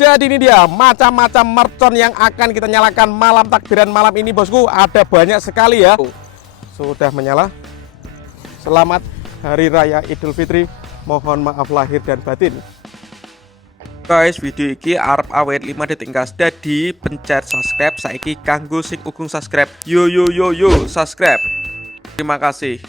Jadi ini dia macam-macam mercon yang akan kita nyalakan malam takbiran malam ini bosku. Ada banyak sekali ya. Sudah menyala. Selamat Hari Raya Idul Fitri. Mohon maaf lahir dan batin. Guys, video iki arep awet 5 detik gas. Jadi pencet subscribe saiki kanggo sing ugung subscribe. Yo subscribe. Terima kasih.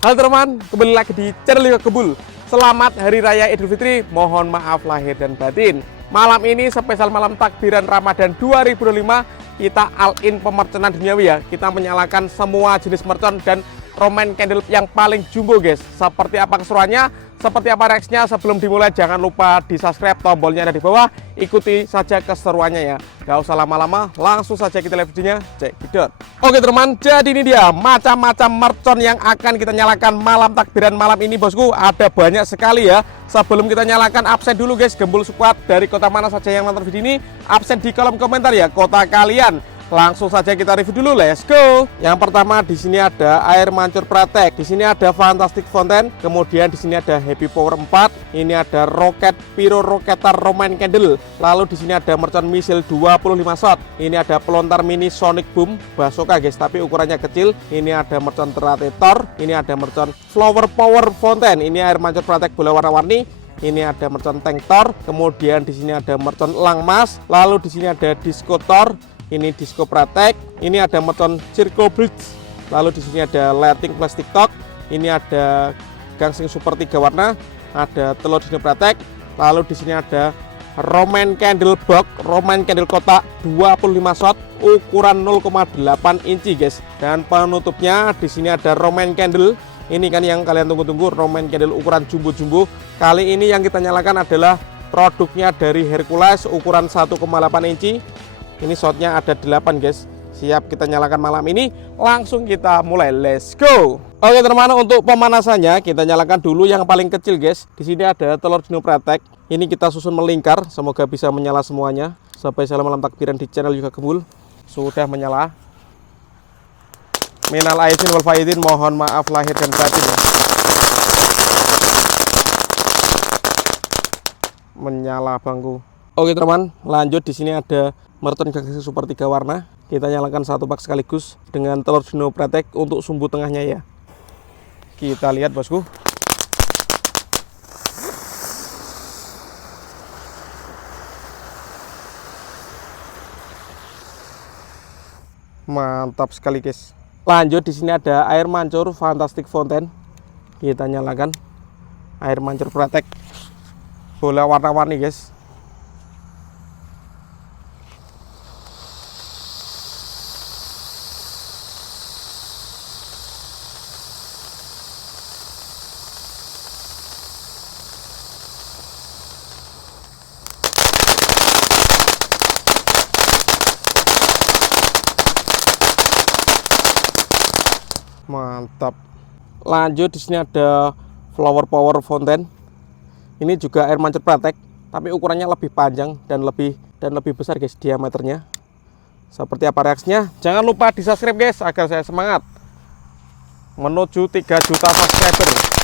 Halo teman, kembali lagi di channel Yoga Kebul. Selamat Hari Raya Idul Fitri. Mohon maaf lahir dan batin. Malam ini spesial malam takbiran Ramadan 2025. Kita all in pemerconan duniawi ya. Kita menyalakan semua jenis mercon dan Roman candle yang paling jumbo guys. Seperti apa keseruannya, seperti apa reaksinya, sebelum dimulai jangan lupa di subscribe, tombolnya ada di bawah. Ikuti saja keseruannya ya. Gak usah lama-lama, langsung saja kita lihat videonya. Cek video. Oke teman, jadi ini dia macam-macam mercon yang akan kita nyalakan malam takbiran malam ini bosku. Ada banyak sekali ya. Sebelum kita nyalakan, absen dulu guys. Gembul squad dari kota mana saja yang nonton video ini, absen di kolom komentar ya kota kalian. Langsung saja kita review dulu, let's go. Yang pertama di sini ada air mancur pratek, di sini ada Fantastic Fountain, kemudian di sini ada Happy Power 4, ini ada Rocket Pyro Rocketer Roman Candle, lalu di sini ada mercon misil 25 shot, ini ada pelontar mini Sonic Boom Bazooka guys, tapi ukurannya kecil, ini ada mercon Terrator, ini ada mercon Flower Power Fountain, ini air mancur pratek bola warna-warni. Ini ada mercon Tank Thor, kemudian di sini ada mercon Elang Mas, lalu di sini ada Disco Thor, ini Disco Pratek, ini ada mercon Circle Bridge, lalu di sini ada Lighting Plastic Talk, ini ada gangsing super 3 warna, ada telur Disney Pratek, lalu di sini ada Roman Candle Box, Roman Candle kotak 25 shot, ukuran 0,8 inci guys, dan penutupnya di sini ada Roman Candle. Ini kan yang kalian tunggu-tunggu, Roman Candle ukuran jumbo-jumbo. Kali ini yang kita nyalakan adalah produknya dari Hercules ukuran 1,8 inci. Ini shotnya ada 8 guys. Siap kita nyalakan malam ini. Langsung kita mulai, let's go. Oke teman-teman, untuk pemanasannya kita nyalakan dulu yang paling kecil guys. Di sini ada telur Dino Pratek. Ini kita susun melingkar, semoga bisa menyala semuanya. Sampai salam malam takbiran di channel Yoga Kebul. Sudah menyala. Minal aizin wal faizin, mohon maaf lahir dan batin ya. Menyala bangku. Oke teman, lanjut. Di sini ada mercon gangsing super 3 warna. Kita nyalakan satu pak sekaligus dengan telur Dino Pratek untuk sumbu tengahnya ya. Kita lihat bosku. Mantap sekali guys. Lanjut di sini ada air mancur Fantastic Fountain. Kita nyalakan air mancur pratek bola warna-warni guys. Mantap. Lanjut di sini ada Flower Power Fountain. Ini juga air mancur pratek, tapi ukurannya lebih panjang dan lebih besar guys diameternya. Seperti apa reaksinya? Jangan lupa di subscribe guys agar saya semangat menuju 3 juta subscriber.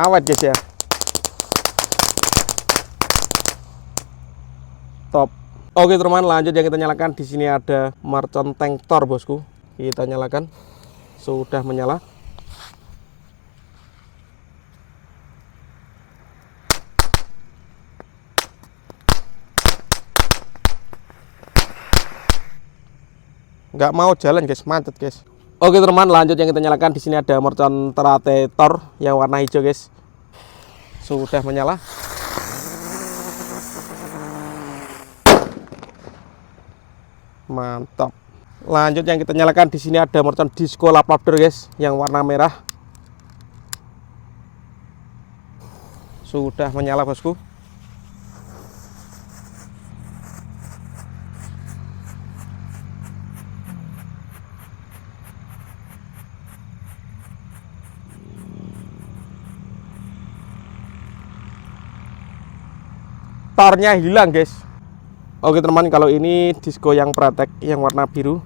Awet guys ya. Top. Oke teman, lanjut yang kita nyalakan. Di sini ada mercon Tank Thor bosku. Kita nyalakan. Sudah menyala. Nggak mau jalan guys, macet guys. Oke teman, lanjut yang kita nyalakan. Di sini ada mercon Terrator yang warna hijau guys. Sudah menyala. Mantap. Lanjut yang kita nyalakan. Di sini ada mercon Disco Laplador guys yang warna merah. Sudah menyala bosku. motornya hilang guys. Oke teman, kalau ini disco yang pratek yang warna biru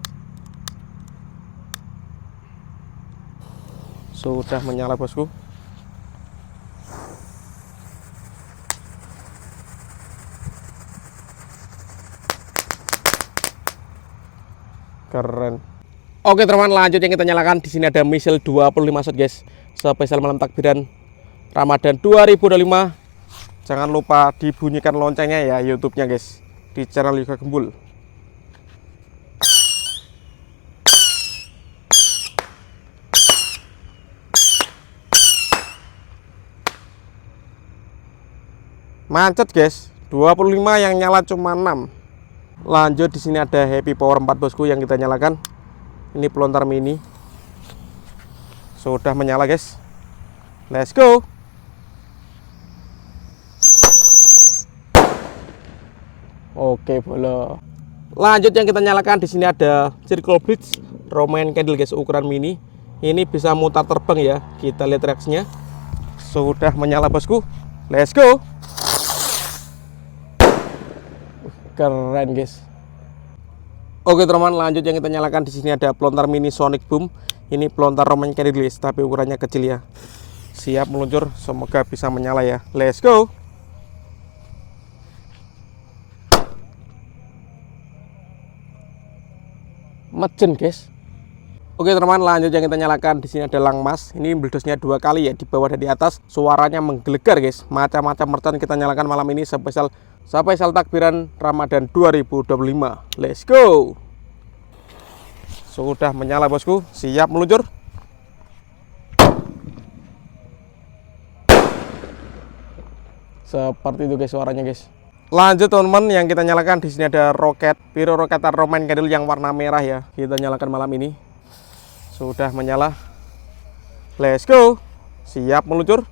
sudah menyala bosku. Keren. Oke teman, lanjut yang kita nyalakan. Di sini ada misil 25 shot guys, spesial malam takbiran Ramadan 2025. Jangan lupa dibunyikan loncengnya ya YouTube-nya guys, di channel Yoga Gembul. Mancet guys, 25 yang nyala cuma 6. Lanjut di sini ada Happy Power 4 bosku yang kita nyalakan. Ini pelontar mini sudah menyala guys. Let's go. Oke, bola. Lanjut yang kita nyalakan, di sini ada Circle Blitz Roman Candle guys, ukuran mini. Ini bisa mutar terbang ya. Kita lihat reaksinya. Sudah menyala bosku. Let's go. Keren guys. Oke teman, lanjut yang kita nyalakan. Di sini ada pelontar mini Sonic Boom. Ini pelontar Roman Candle guys, tapi ukurannya kecil ya. Siap meluncur, semoga bisa menyala ya. Let's go. Mejen guys. Oke teman, lanjut yang kita nyalakan. Di sini ada Langmas. Ini meledosnya 2 kali ya, di bawah dan di atas. Suaranya menggelegar guys. Macam-macam mercon kita nyalakan malam ini, spesial takbiran Ramadan 2025. Let's go. Sudah menyala bosku, siap meluncur. Seperti itu guys suaranya guys. Lanjut teman-teman, yang kita nyalakan di sini ada roket Piro Roketan Roman Candle yang warna merah ya. Kita nyalakan malam ini. Sudah menyala. Let's go. Siap meluncur.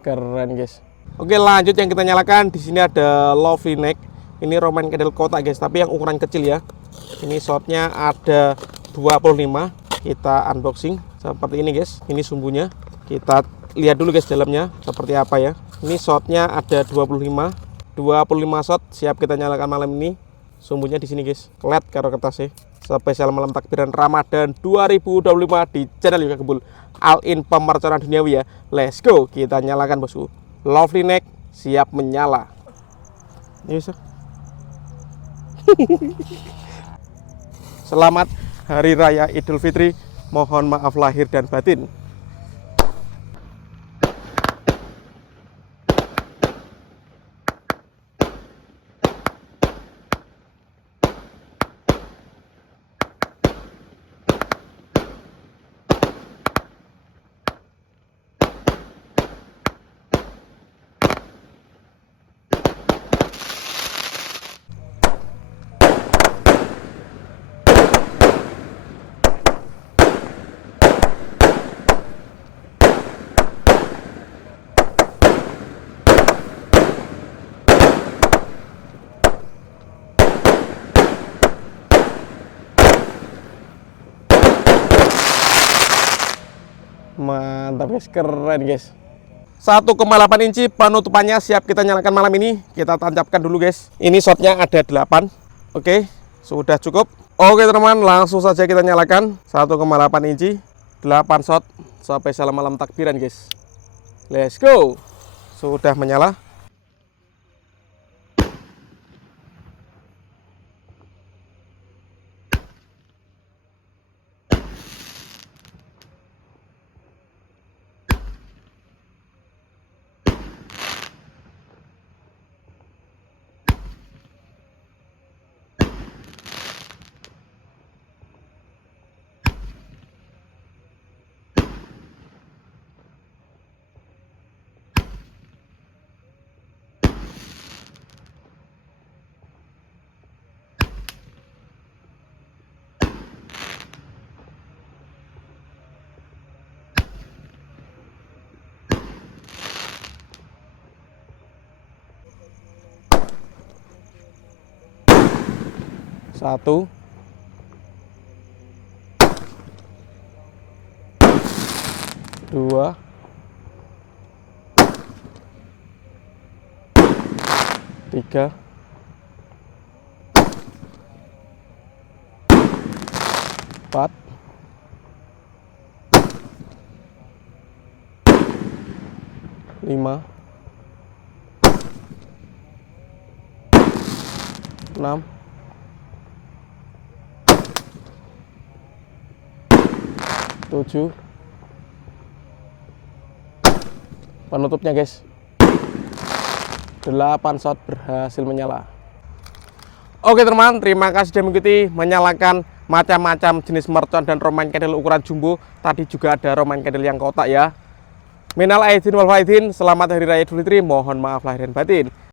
Keren guys. Oke, lanjut yang kita nyalakan. Di sini ada Lovely Neck. Ini Roman Candle kotak guys, tapi yang ukuran kecil ya. Ini shotnya ada 25. Kita unboxing seperti ini guys. Ini sumbunya. Kita lihat dulu guys dalamnya seperti apa ya. Ini shotnya ada 25 shot, siap kita nyalakan malam ini. Sumbunya di sini guys, LED karo kertasnya. Spesial malam takbiran Ramadan 2025 di channel Yoga Gembul. All in pemerconan duniawi ya. Let's go, kita nyalakan bosku. Lovely Neck siap menyala. Ini bisa. Selamat Hari Raya Idul Fitri. Mohon maaf lahir dan batin. Mantap guys, keren guys. 1,8 inci penutupannya siap kita nyalakan malam ini. Kita tancapkan dulu guys. Ini shotnya ada 8. Oke, sudah cukup. Oke teman, langsung saja kita nyalakan. 1,8 inci 8 shot spesial malam takbiran guys. Let's go. Sudah menyala. Satu, 2, 3, 4, 5, 6, 7. Penutupnya guys, 8 shot berhasil menyala. Oke teman, terima kasih sudah mengikuti menyalakan macam-macam jenis mercon dan Roman candle ukuran jumbo. Tadi juga ada Roman candle yang kotak ya. Minal aidin wal faizin, selamat hari raya Idul Fitri, mohon maaf lahir dan batin.